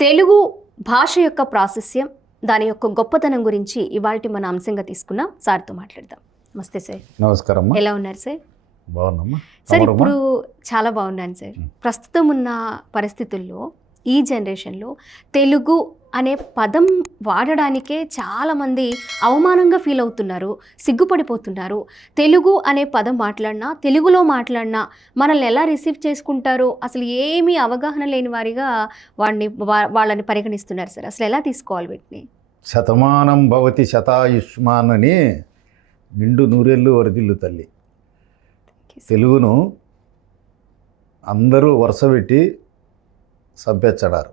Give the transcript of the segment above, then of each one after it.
తెలుగు భాష యొక్క ప్రాశస్యం, దాని యొక్క గొప్పతనం గురించి ఇవాల్టి మన అంశంగా తీసుకున్నాం. సార్తో మాట్లాడదాం. నమస్తే సార్. నమస్కారం. ఎలా ఉన్నారు సార్? బాగున్నామ్మా సార్. ఇప్పుడు చాలా బాగున్నాను సార్. ప్రస్తుతం ఉన్న పరిస్థితుల్లో ఈ జనరేషన్లో తెలుగు అనే పదం వాడడానికే చాలామంది అవమానంగా ఫీల్ అవుతున్నారు, సిగ్గుపడిపోతున్నారు. తెలుగు అనే పదం మాట్లాడినా, తెలుగులో మాట్లాడినా మనల్ని ఎలా రిసీవ్ చేసుకుంటారో అసలు ఏమీ అవగాహన లేని వారిగా వాళ్ళని పరిగణిస్తున్నారు సార్. అసలు ఎలా తీసుకోవాలి వీటిని? శతమానం భవతి శతాయుష్మాన్ అని నిండు నూరేళ్ళు వరదిల్లు తల్లి. తెలుగును అందరూ వరుసపెట్టి సంపెచ్చడారు.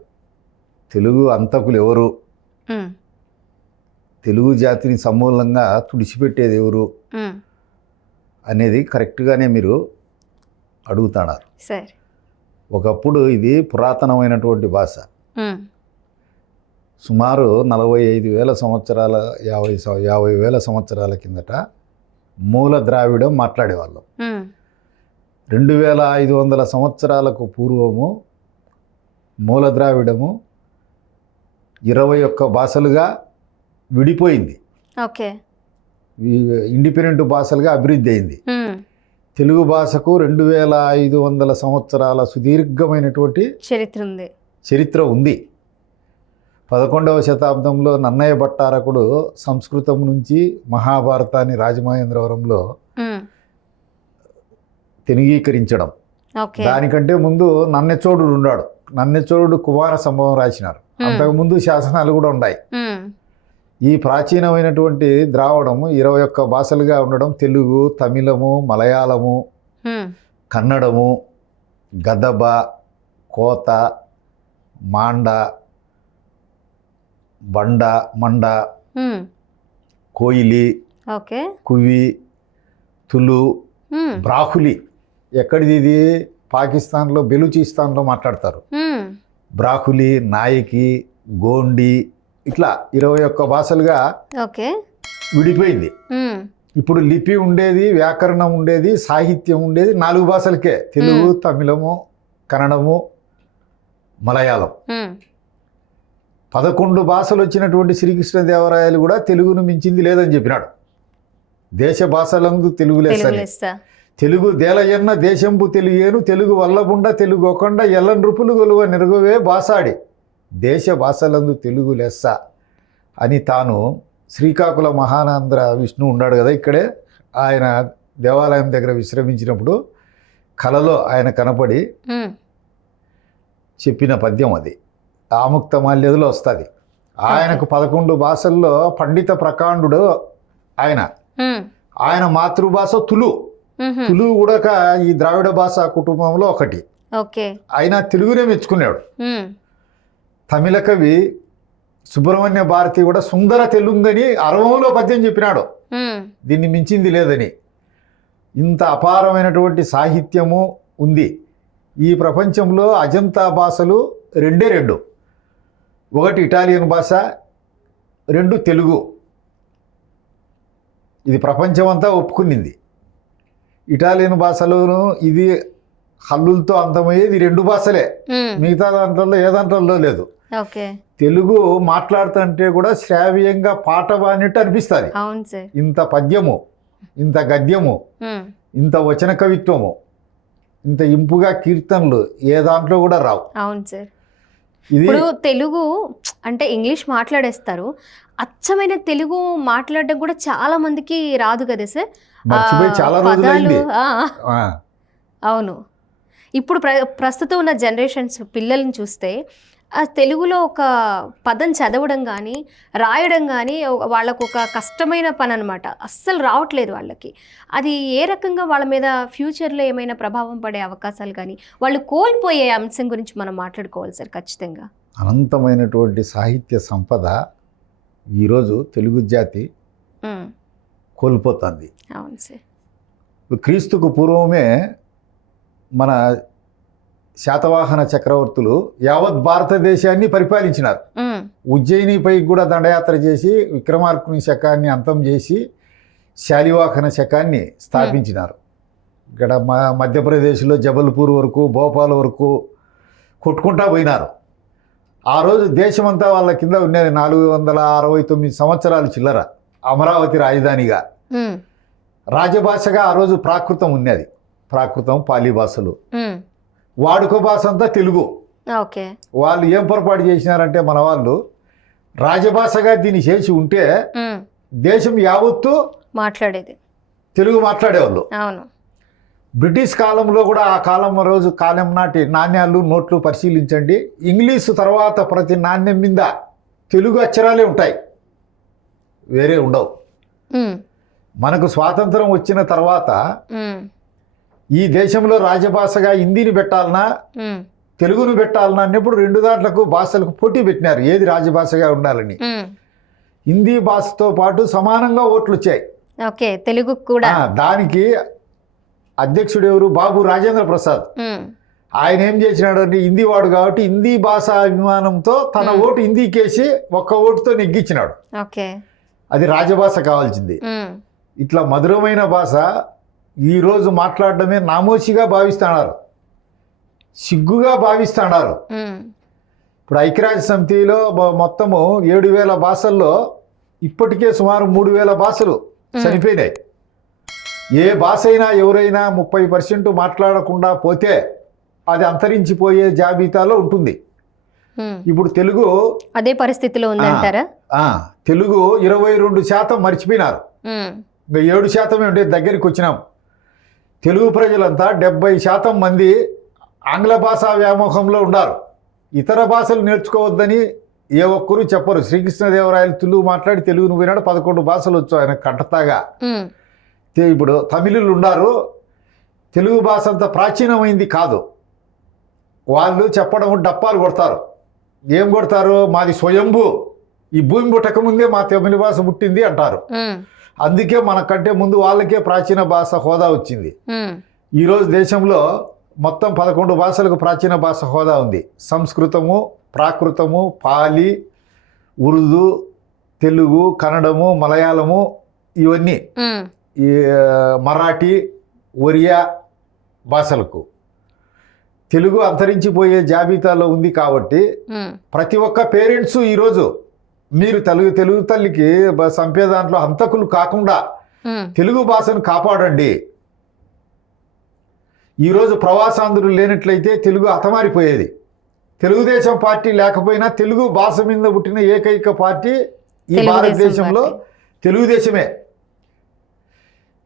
తెలుగు అంతకులు ఎవరు, తెలుగు జాతిని సమూలంగా తుడిచిపెట్టేది ఎవరు అనేది కరెక్ట్గానే మీరు అడుగుతున్నారు. ఒకప్పుడు ఇది పురాతనమైనటువంటి భాష. సుమారు 45,000 సంవత్సరాల 50,000 సంవత్సరాల కిందట మూల ద్రావిడం మాట్లాడేవాళ్ళం. 2,500 సంవత్సరాలకు పూర్వము మూల ద్రావిడము 21 భాషలుగా విడిపోయింది. ఓకే. ఇండిపెండెంట్ భాషలుగా అభివృద్ధి అయింది. తెలుగు భాషకు 2,500 సంవత్సరాల సుదీర్ఘమైనటువంటి చరిత్ర ఉంది. 11వ శతాబ్దంలో నన్నయ్య భట్టారకుడు సంస్కృతం నుంచి మహాభారతాన్ని రాజమహేంద్రవరంలో తెలుగీకరించడం. దానికంటే ముందు నన్నెచోడు ఉన్నాడు. నన్నెచోడు కుమార సంభవం రాసినారు. అంతకుముందు శాసనాలు కూడా ఉన్నాయి. ఈ ప్రాచీనమైనటువంటి ద్రావిడము 21 భాషలుగా ఉండడం తెలుగు, తమిళము, మలయాళము, కన్నడము, గదబ, కోత, మాండ, బండ, మండ, కోయిలి, కువి, తులు, బ్రాహులి. ఎక్కడిది ఇది? పాకిస్తాన్లో బెలూచిస్తాన్లో మాట్లాడతారు. బ్రాహులి, నాయకి, గోండి, ఇట్లా 21 భాషలుగా విడిపోయింది. ఇప్పుడు లిపి ఉండేది, వ్యాకరణం ఉండేది, సాహిత్యం ఉండేది 4 భాషలకే: తెలుగు, తమిళము, కన్నడము, మలయాళం. 11 భాషలు వచ్చినటువంటి శ్రీకృష్ణదేవరాయలు కూడా తెలుగును మించింది లేదని చెప్పినాడు. దేశ భాషలందు తెలుగు లెస్స. తెలుగు దేలయన్న దేశంబు తెలుగేను, తెలుగు వల్లబుండ తెలుగు ఒకండ ఎల్ల నృపులు గొలువ నిరగవే భాషాడి, దేశ భాషలందు తెలుగు లెస్స అని తాను శ్రీకాకుళ మహానంద్ర విష్ణు ఉన్నాడు కదా ఇక్కడే, ఆయన దేవాలయం దగ్గర విశ్రమించినప్పుడు కలలో ఆయన కనపడి చెప్పిన పద్యం అది. ఆముక్త మాల్యదలో వస్తుంది. ఆయనకు 11 భాషల్లో పండిత ప్రకాండుడు ఆయన మాతృభాష తులు. తులు కూడా ఈ ద్రావిడ భాష కుటుంబంలో ఒకటి. ఆయన తెలుగునే మెచ్చుకున్నాడు. తమిళ కవి సుబ్రహ్మణ్య భారతి కూడా సుందర తెలుగుని అరవంలో పద్యం చెప్పినాడు, దీన్ని మించింది లేదని. ఇంత అపారమైనటువంటి సాహిత్యము ఉంది. ఈ ప్రపంచంలో అజంతా భాషలు 2. ఒకటి ఇటాలియన్ భాష, 2 తెలుగు. ఇది ప్రపంచమంతా ఒప్పుకునింది. ఇటాలియన్ భాషలోను ఇది హల్లులతో అంతమయ్యేది 2 భాషలే. మిగతా దాంట్లో ఏ దాంట్లో లేదు. తెలుగు మాట్లాడుతుంటే కూడా శ్రావ్యంగా పాట బానిట్టు అనిపిస్తుంది. ఇంత పద్యము, ఇంత గద్యము, ఇంత వచన కవిత్వము, ఇంత ఇంపుగా కీర్తనలు ఏ దాంట్లో కూడా రావు. అవును సార్. ఇప్పుడు తెలుగు అంటే ఇంగ్లీష్ మాట్లాడేస్తారు, అచ్చమైన తెలుగు మాట్లాడడం కూడా చాలా మందికి రాదు కదా సార్. పదాలు. అవును. ఇప్పుడు ప్రస్తుతం ఉన్న జనరేషన్స్ పిల్లల్ని చూస్తే తెలుగులో ఒక పదం చదవడం కానీ రాయడం కానీ వాళ్ళకు ఒక కష్టమైన పని అనమాట. అస్సలు రావట్లేదు వాళ్ళకి. అది ఏ రకంగా వాళ్ళ మీద ఫ్యూచర్లో ఏమైనా ప్రభావం పడే అవకాశాలు కానీ వాళ్ళు కోల్పోయే అంశం గురించి మనం మాట్లాడుకోవాలి సార్ ఖచ్చితంగా. అనంతమైనటువంటి సాహిత్య సంపద ఈరోజు తెలుగు జాతి కోల్పోతుంది. అవును సార్. క్రీస్తుకు పూర్వమే మన శాతవాహన చక్రవర్తులు యావత్ భారతదేశాన్ని పరిపాలించినారు. ఉజ్జయినిపై కూడా దండయాత్ర చేసి విక్రమార్కుని శకాన్ని అంతం చేసి శాలివాహన శకాన్ని స్థాపించినారు. ఇక్కడ మధ్యప్రదేశ్లో జబల్పూర్ వరకు భోపాల్ వరకు కొట్టుకుంటా పోయినారు. ఆ రోజు దేశమంతా వాళ్ళ కింద ఉండేది. 469 సంవత్సరాలు చిల్లర అమరావతి రాజధానిగా. రాజభాషగా ఆ రోజు ప్రాకృతం ఉన్నది. ప్రాకృతం, పాలీ భాషలు. వాడుక భాష అంతా తెలుగు. వాళ్ళు ఏం పొరపాటు చేసినారంటే మన వాళ్ళు రాజభాషగా దీన్ని చేసి ఉంటే దేశం యావత్తు మాట్లాడేది తెలుగు మాట్లాడేవాళ్ళు. అవును. బ్రిటిష్ కాలంలో కూడా ఆ కాలం నాటి నాణ్యాలు నోట్లు పరిశీలించండి. ఇంగ్లీషు తర్వాత ప్రతి నాణ్యం మీద తెలుగు అక్షరాలే ఉంటాయి, వేరే ఉండవు. మనకు స్వాతంత్రం వచ్చిన తర్వాత ఈ దేశంలో రాజభాషగా హిందీని పెట్టాలన్నా తెలుగును పెట్టాలన్నా అన్నప్పుడు 2 దాంట్లకు భాషలకు పోటీ పెట్టినారు ఏది రాజభాషగా ఉండాలని. హిందీ భాషతో పాటు సమానంగా ఓట్లు వచ్చాయి. తెలుగు కూడా. దానికి అధ్యక్షుడు ఎవరు? బాబు రాజేంద్ర ప్రసాద్. ఆయన ఏం చేసినాడంటే హిందీ వాడు కాబట్టి హిందీ భాష అభిమానంతో తన ఓటు హిందీకేసి ఒక్క ఓటుతో నెగ్గించినాడు. అది రాజభాష కావాల్సింది. ఇట్లా మధురమైన భాష ఈరోజు మాట్లాడడమే నామోషిగా భావిస్తున్నారు, సిగ్గుగా భావిస్తున్నారు. ఇప్పుడు ఐక్యరాజ్య సమితిలో మొత్తము 7,000 భాషల్లో ఇప్పటికే సుమారు 3,000 భాషలు చనిపోయినాయి. ఏ భాష అయినా ఎవరైనా 30% మాట్లాడకుండా పోతే అది అంతరించిపోయే జాబితాలో ఉంటుంది. ఇప్పుడు తెలుగు అదే పరిస్థితిలో ఉందంటారా? తెలుగు 22% మర్చిపోయినారు. ఇంకా 7% ఉంటే దగ్గరికి వచ్చినాం. తెలుగు ప్రజలంతా 70% మంది ఆంగ్ల భాషా వ్యామోహంలో ఉన్నారు. ఇతర భాషలు నేర్చుకోవద్దని ఏ ఒక్కరూ చెప్పరు. శ్రీకృష్ణదేవరాయలు తెలుగు మాట్లాడి తెలుగును వినాడు, 11 భాషలు వచ్చు ఆయన కంటతాగా. ఇప్పుడు తమిళులు ఉన్నారు, తెలుగు భాష అంత ప్రాచీనమైంది కాదు. వాళ్ళు చెప్పడం డప్పాలు కొడతారు. ఏం కొడతారు? మాది స్వయంభూ, ఈ భూమి పుట్టక ముందే మా తమిళ భాష పుట్టింది అంటారు. అందుకే మనకంటే ముందు వాళ్ళకే ప్రాచీన భాష హోదా వచ్చింది. ఈరోజు దేశంలో మొత్తం 11 భాషలకు ప్రాచీన భాష హోదా ఉంది. సంస్కృతము, ప్రాకృతము, పాలి, ఉర్దూ, తెలుగు, కన్నడము, మలయాళము, ఇవన్నీ ఈ మరాఠీ, ఒరియా భాషలకు. తెలుగు అంతరించిపోయే జాబితాలో ఉంది కాబట్టి ప్రతి ఒక్క పేరెంట్స్ ఈరోజు మీరు తెలుగు తల్లికి సంపే దాంట్లో హంతకులు కాకుండా తెలుగు భాషను కాపాడండి. ఈరోజు ప్రవాసాంధ్రులు లేనట్లయితే తెలుగు హతమారిపోయేది. తెలుగుదేశం పార్టీ లేకపోయినా తెలుగు భాష మీద పుట్టిన ఏకైక పార్టీ ఈ భారతదేశంలో తెలుగుదేశమే.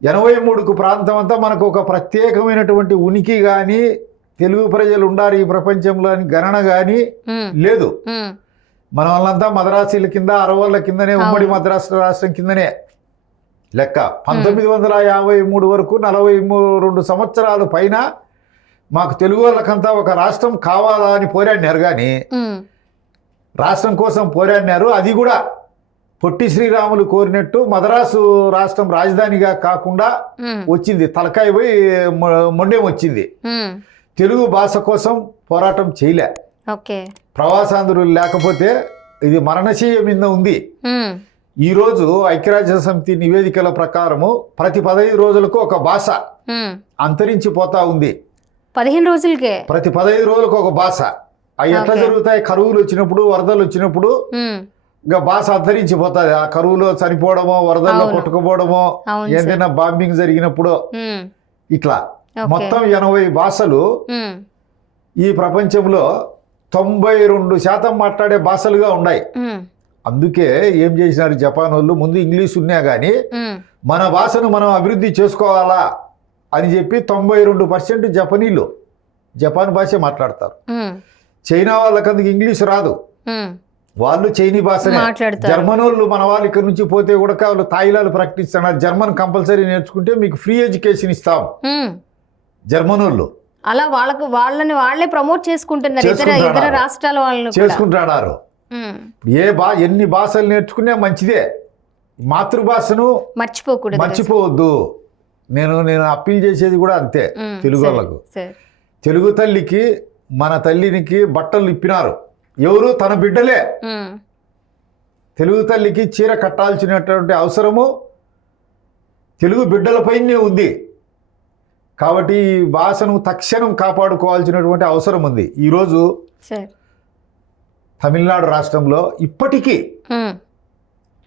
83కు ప్రాంతం అంతా మనకు ఒక ప్రత్యేకమైనటువంటి ఉనికి కానీ, తెలుగు ప్రజలు ఉండారు ఈ ప్రపంచంలో అని గణన కానీ లేదు. మన వాళ్ళంతా మద్రాసీల కింద, అరవళ్ళ కిందనే, ఉమ్మడి మద్రాసు రాష్ట్రం కిందనే లెక్క. 1953 వరకు 42 సంవత్సరాల పైన మాకు తెలుగు వాళ్ళకంతా ఒక రాష్ట్రం కావాలా అని పోరాడినారు. కానీ రాష్ట్రం కోసం పోరాడినారు. అది కూడా పొట్టి శ్రీరాములు కోరినట్టు మద్రాసు రాష్ట్రం రాజధానిగా కాకుండా వచ్చింది. తలకాయ పోయి మొండెం వచ్చింది. తెలుగు భాష కోసం పోరాటం చేయలే. ప్రవాసాంధ్రులు లేకపోతే ఇది మరణశీయ మీద ఉంది. ఈరోజు ఐక్యరాజ్య సమితి నివేదికల ప్రకారము ప్రతి 15 రోజులకు ఒక భాష అంతరించిపోతా ఉంది. 15 రోజులకే ప్రతి 15 రోజులకు ఒక భాష. అవి ఎట్లా జరుగుతాయి? కరువులు వచ్చినప్పుడు, వరదలు వచ్చినప్పుడు ఇంకా భాష అంతరించిపోతుంది. ఆ కరువులో చనిపోవడమో, వరదల్లో కొట్టుకుపోవడమో, ఏదైనా బాంబింగ్ జరిగినప్పుడు ఇట్లా మొత్తం 80 భాషలు ఈ ప్రపంచంలో 92% మాట్లాడే భాషలుగా ఉన్నాయి. అందుకే ఏం చేసినారు జపాన్ వాళ్ళు? ముందు ఇంగ్లీష్ ఉన్నా కానీ మన భాషను మనం అభివృద్ధి చేసుకోవాలా అని చెప్పి 92% జపనీలు జపాన్ భాష మాట్లాడతారు. చైనా వాళ్ళకందుకు ఇంగ్లీష్ రాదు, వాళ్ళు చైనీ భాషనే. జర్మన్ వాళ్ళు మన వాళ్ళు ఇక్కడ నుంచి పోతే కూడా వాళ్ళు తాయిలాలు ప్రకటిస్తున్నారు. జర్మన్ కంపల్సరీ నేర్చుకుంటే మీకు ఫ్రీ ఎడ్యుకేషన్ ఇస్తాం. జర్మన్ వాళ్ళు అలా వాళ్ళని వాళ్ళే ప్రమోట్ చేసుకుంటున్నారు. ఇతర రాష్ట్రాల వాళ్ళని చేసుకుంటున్నారు. ఎన్ని భాషలు నేర్చుకునే మంచిదే. మాతృభాషను మర్చిపోవద్దు. నేను అప్పీల్ చేసేది కూడా అంతే. తెలుగు వాళ్ళకు, తెలుగు తల్లికి, మన తల్లినికి బట్టలు ఇప్పినారు ఎవరు? తన బిడ్డలే. తెలుగు తల్లికి చీర కట్టాల్సినటువంటి అవసరము తెలుగు బిడ్డలపైనే ఉంది. కాబట్టి ఈ భాషను తక్షణం కాపాడుకోవాల్సినటువంటి అవసరం ఉంది. ఈరోజు తమిళనాడు రాష్ట్రంలో ఇప్పటికీ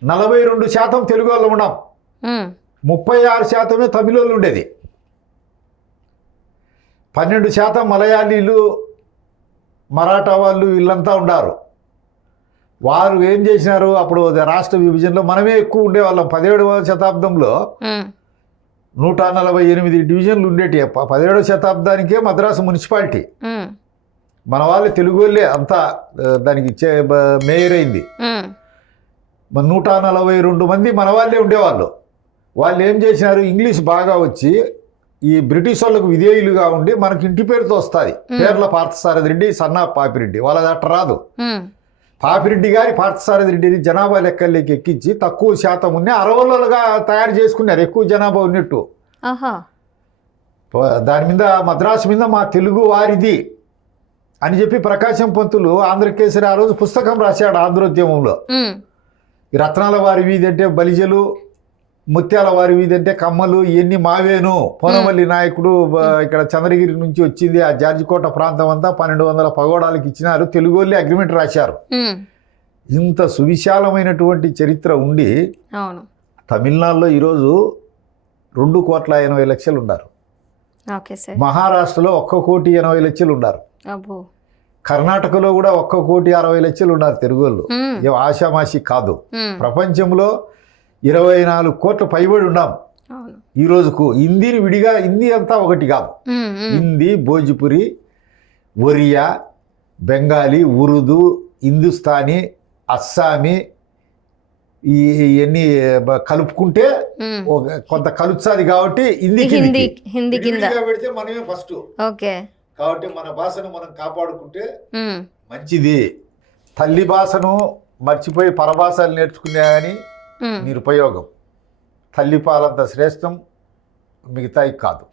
42% తెలుగు వాళ్ళు ఉన్నాం, 36% తమిళోళ్ళు ఉండేది, 12% మలయాళీలు, మరాఠా వాళ్ళు వీళ్ళంతా ఉన్నారు. వారు ఏం చేసినారు, అప్పుడు రాష్ట్ర విభజనలో మనమే ఎక్కువ ఉండేవాళ్ళం. 17వ శతాబ్దంలో 148 డివిజన్లు ఉండేటి. 17వ శతాబ్దానికే మద్రాసు మున్సిపాలిటీ. మన వాళ్ళు తెలుగు వాళ్ళే అంతా దానికి మేయర్ అయింది. 142 మంది మన వాళ్ళే ఉండేవాళ్ళు. వాళ్ళు ఏం చేసినారు, ఇంగ్లీష్ బాగా వచ్చి ఈ బ్రిటిష్ వాళ్ళకు విధేయులుగా ఉండి మనకి ఇంటి పేరుతో వస్తుంది, పేర్ల పార్థసారథి రెడ్డి, సన్నా పాపిరెడ్డి. వాళ్ళది అట్ట రాదు. పాపిరెడ్డి గారి పార్థసారథి రెడ్డిని జనాభా లెక్కల్లోకి ఎక్కించి తక్కువ శాతం ఉన్న అరవలుగా తయారు చేసుకున్నారు, ఎక్కువ జనాభా ఉన్నట్టు. దాని మీద మద్రాసు మీద మా తెలుగు వారిది అని చెప్పి ప్రకాశం పంతులు ఆంధ్రకేసరి ఆ రోజు పుస్తకం రాశాడు ఆంధ్రోద్యమంలో. ఈ రత్నాల వారి వీధి అంటే బలిజలు, ముత్యాల వారి వీధి అంటే కమ్మలు, ఇవన్నీ మావేను. పోనమల్లి నాయకుడు ఇక్కడ చంద్రగిరి నుంచి వచ్చింది, ఆ జార్జికోట ప్రాంతం అంతా 1200 పగోడాలకు ఇచ్చినారు, తెలుగు వాళ్ళే అగ్రిమెంట్ రాశారు. ఇంత సువిశాలమైనటువంటి చరిత్ర ఉండి తమిళనాడులో ఈరోజు 2,80,00,000 ఉన్నారు. మహారాష్ట్రలో 1,80,00,000 ఉన్నారు. కర్ణాటకలో కూడా 1,60,00,000 ఉన్నారు తెలుగు వాళ్ళు. ఆషామాషి కాదు. ప్రపంచంలో 24 కోట్ల పైబడి ఉన్నాం ఈ రోజుకు. హిందీని విడిగా, హిందీ అంతా ఒకటి కాదు. హిందీ, భోజ్పురి, ఒరియా, బెంగాలీ, ఉర్దూ, హిందుస్థానీ, అస్సామీ, ఇవన్నీ కలుపుకుంటే కొంత కలుపుతుంది. కాబట్టి హిందీ పెడితే మనమే ఫస్ట్. కాబట్టి మన భాషను మనం కాపాడుకుంటే మంచిది. తల్లి భాషను మర్చిపోయి పరభాషలు నేర్చుకునే కానీ నిరుపయోగం. తల్లి పాలంత శ్రేష్టం మిగతాయి కాదు.